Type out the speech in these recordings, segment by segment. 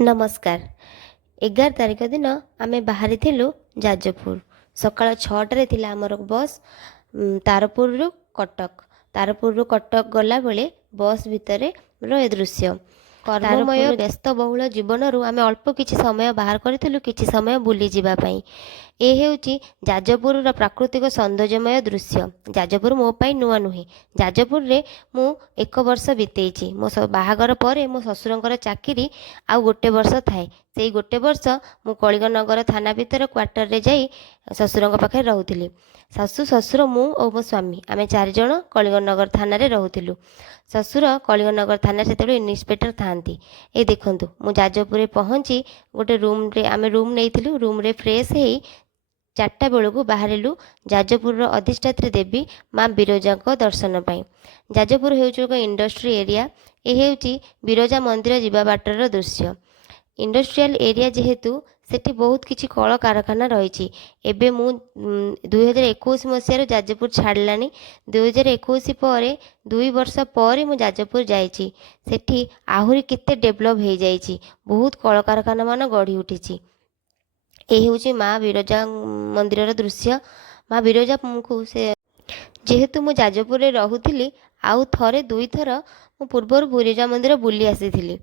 नमस्कार। 11 तारिख दिन आमे बाहरी थिलु जाजपुर। सकाळ 6टारे थिला हमर बस तारपुर रु कटक गला बेले बस भितरे ए दृश्य कर्ममय व्यस्तबहुल जीवनरू आमे अल्प किछि समय बाहर करिथिलु किछि समय बुली जिबा पई। ए हेउची जाजपुर प्राकृतिक सौंदर्यमय दृश्य। जाजपुर मो पाई नुआ नुहे। जाजपुर रे मु 1 वर्ष बितेइछि। मो बाहागर परे मो ससुरंकर चाकरी आउ गोटे वर्ष थाए। सेई गोटे वर्ष मु कलिंगनगर थाना भितर क्वार्टर रे जाई ससुरंक पाखे रहुथिली। सासु ससुर मु और मो स्वामी आमे 4 जण कलिंगनगर थाना रे रहुथिलु। ससुर कलिंगनगर थाना सेतेबे इन्स्पेक्टर थांती। ए देखंतु मु जाजपुर रे पहुंची गोटे रूम रे आमे रूम नेइथिलु। रूम रे फ्रेश हेई 4टा बेलू बाहरिलु जाजपुर अधिष्ठात्री देवी माँ बिरजा को दर्शन पाई। जाजपुर हेउची एक इंडस्ट्री एरिया। ए हेउची बिरजा मंदिर जीवा बाटर दृश्य। इंडस्ट्रियल एरिया जेहेतु सेठी बहुत किछि कल कारखाना रही। एबे मु 2021 मसीह जाजपुर छाड़लानी। 2021 पर 2 वर्ष पर मु जाजपुर जाइछि। सेठी आहुरी केते डेवलप हो जाइछि। बहुत कल कारखाना मान गढ़ी उठिछि। ए हेउची माँ बिरजा मंदिर दृश्य। माँ बिरजा को से जेहेतु मु जाजपुर रे रहुथिली आउ थरे 2 थर मु पूर्वर बिरजा मंदिर बुली आसीथिली।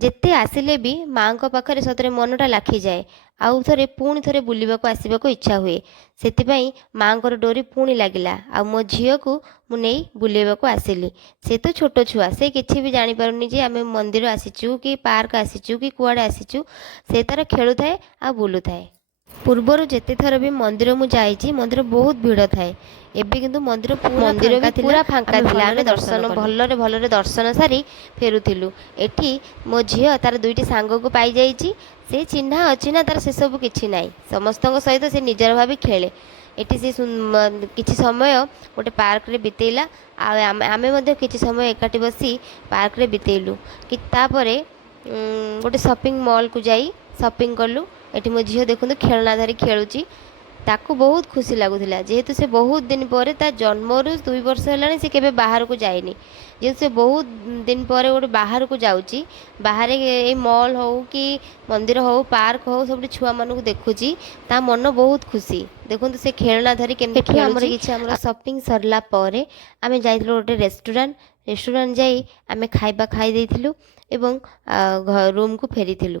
जेते आसिले भी माँ को पाखरे सतरे मनटा लाखी जाए। आउ थरे पुणी थरे बुलिबाको आसीबाको इच्छा हुए। सेतिपई माँकर डोरी पुणी लागिला। आ मो झियो को मु नेई बुलेबाको आसिली। से तो छोट छुआ से किछि भी जानि पारुनी जे आमे मंदिर आसीचु कि पार्क आसीचु कि कुआडे आसीचु। से तार खेलु थाए आ बुलु थाए। पूर्वर जेते थर भी मंदिर मु जाइछि मंदिर बहुत भीड़ थाए। एबे किंतु मंदिर पूरा फांका थिला। आमे दर्शन भलरे दर्शन सारी फेरुथिलु। एठी मो झियो तार 2टी सांग को पाई जाइछि। से चिन्हा अछि ना तार से सब किछि नाही। समस्तक सहित से निजर भाबी खेले। एठी से किछि समय गोटे पार्क रे बितेइला। आमे मध्ये किछि समय एकाठी बसी पार्क रे बितेइलु। कि तापरे गोटे शॉपिंग मॉल को जाई शॉपिंग कलु। एठी मो झियो देखुंतु खेलना धरी खेलुची। ताकू बहुत खुशी लगुला जेहेतु से बहुत दिन पर ता जन्मरु 2 वर्ष हेलानी से केबे बाहर को जाइनी। जेहेतु से बहुत दिन पर गोटे बाहर को जाउची। बाहर ए मॉल हो कि मंदिर हो पार्क हो सब छुआ मानू देखुची ता मन बहुत खुशी। देखुंतु से खेलना धरी केमते खेलुची। किछि हमर शॉपिंग सरला परे आमे जाइथिलु गोटे रेस्टोरेंट जाई आमे खाइबा खाई देइथिलु एवं रूम को फेरिथिलु।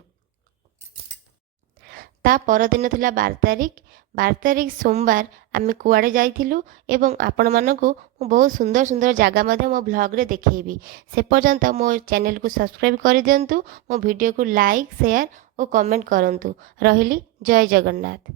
ता परदिन थिला 12 तारिख सोमवार आमे कुआडे जाइथिलु एवं आपण मानकु बहुत सुंदर सुंदर जगह मध्ये मो ब्लॉग रे देखैबी। से पर्यंत मो चैनल को सब्सक्राइब कर दियंतु। मो वीडियो को लाइक शेयर और कमेंट करंतु। रहिली जय जगन्नाथ।